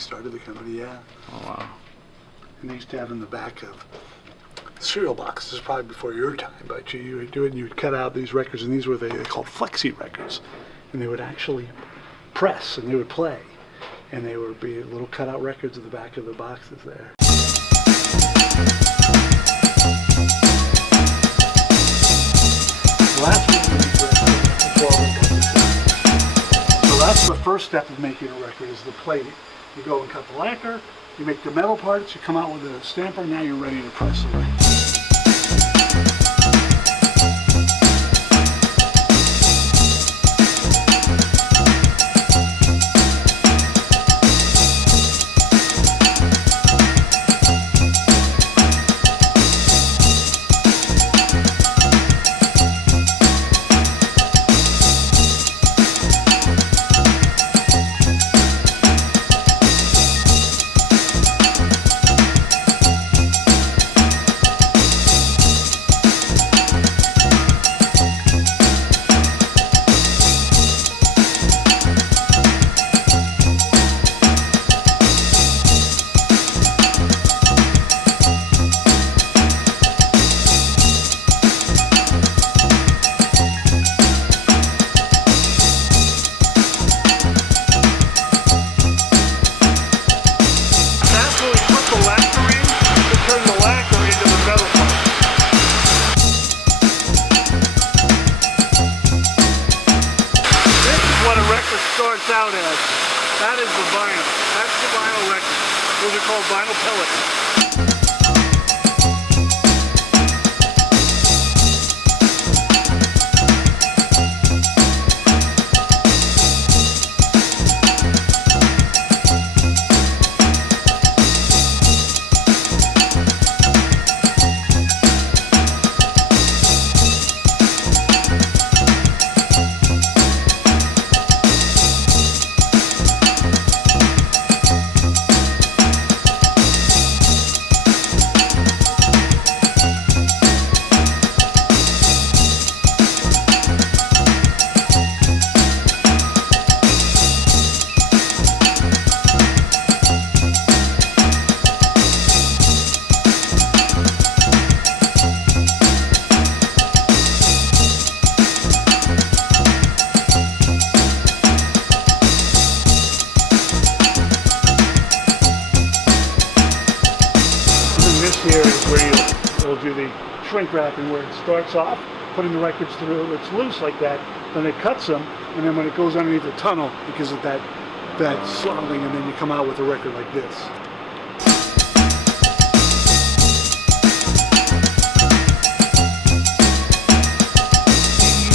started the company, yeah. Oh, wow. And they used to have in the back of cereal boxes, probably before your time, but you would do it and you would cut out these records, and these were they called flexi records. And they would actually press and they would play. And they would be little cutout records at the back of the boxes there. So that's the first step of making a record, is the plating. You go and cut the lacquer, you make the metal parts, you come out with a stamper, now you're ready to press the record. Out as. That is the vinyl. That's the vinyl record. Those are called vinyl pellets. Here is where you'll do the shrink wrapping, where it starts off, putting the records through, it's loose like that, then it cuts them, and then when it goes underneath the tunnel, because of that swelling, and then you come out with a record like this.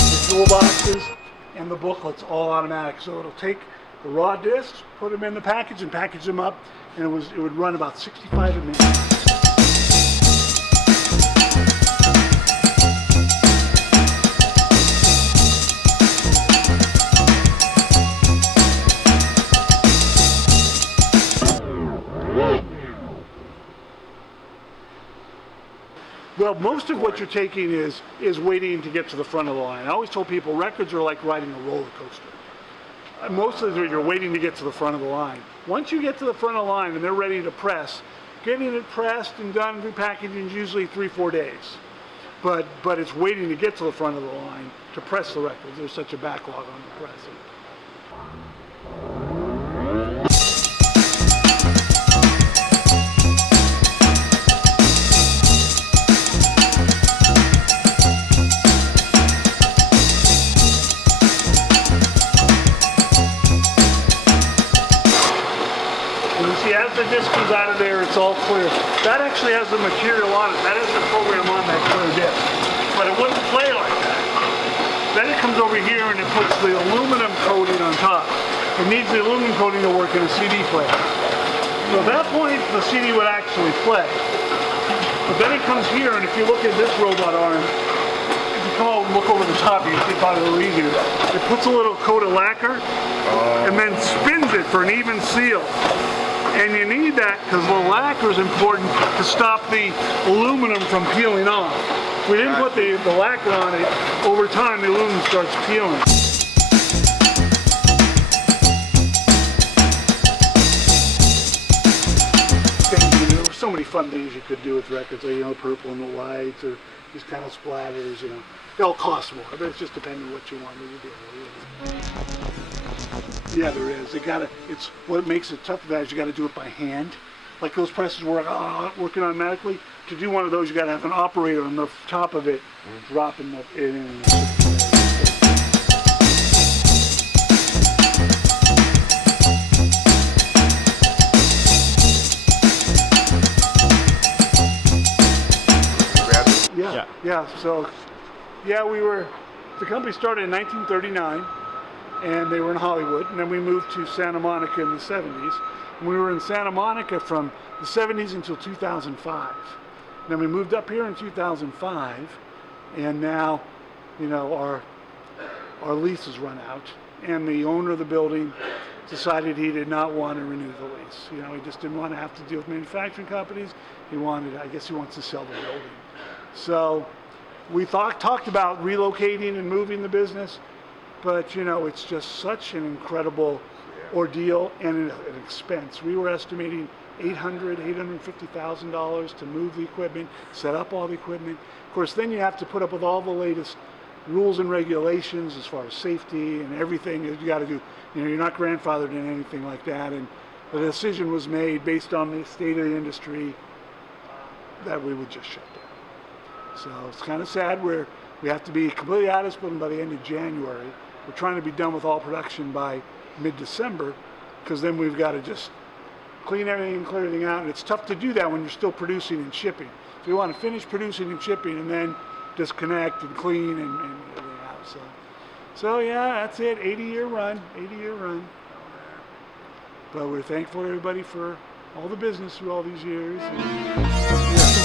The toolboxes and the booklets, all automatic, so it'll take the raw discs, put them in the package, and package them up, and it would run about 65 a minute. Well, most of what you're taking is waiting to get to the front of the line. I always told people records are like riding a roller coaster. Most of it, you're waiting to get to the front of the line. Once you get to the front of the line and they're ready to press, getting it pressed and done, repackaging is usually 3-4 days. But it's waiting to get to the front of the line to press the records. There's such a backlog on the pressing. As the disc comes out of there, it's all clear. That actually has the material on it. That is the program on that clear disc. But it wouldn't play like that. Then it comes over here and it puts the aluminum coating on top. It needs the aluminum coating to work in a CD player. So at that point, the CD would actually play. But then it comes here, and if you look at this robot arm, if you come out and look over the top, you can see probably a little easier. It puts a little coat of lacquer and then spins it for an even seal. And you need that because the lacquer is important to stop the aluminum from peeling off. If we didn't put the lacquer on it, over time the aluminum starts peeling. fun things you could do with records, like, you know, purple and the whites, or these kind of splatters, you know. They all cost more, but it's just depending on what you want to do. Yeah, there is. It's what makes it tough about it is you got to do it by hand. Like those presses working automatically. To do one of those, you got to have an operator on the top of it, dropping it in. Yeah. So, the company started in 1939, and they were in Hollywood, and then we moved to Santa Monica in the 70s. And we were in Santa Monica from the 70s until 2005. And then we moved up here in 2005, and now, you know, our lease has run out, and the owner of the building decided he did not want to renew the lease. You know, he just didn't want to have to deal with manufacturing companies. I guess he wants to sell the building. So we talked about relocating and moving the business, but you know, it's just such an incredible ordeal and an expense. We were estimating $850,000 to move the equipment, set up all the equipment. Of course, then you have to put up with all the latest rules and regulations as far as safety and everything that you got to do. You know, you're not grandfathered in anything like that, and the decision was made based on the state of the industry that we would just shut down. So it's kind of sad. We have to be completely out of this building by the end of January. We're trying to be done with all production by mid-December, because then we've got to just clean everything and clear everything out. And it's tough to do that when you're still producing and shipping. So you want to finish producing and shipping and then disconnect and clean and everything out. So yeah, that's it. 80-year run. But we're thankful to everybody for all the business through all these years. And, yeah.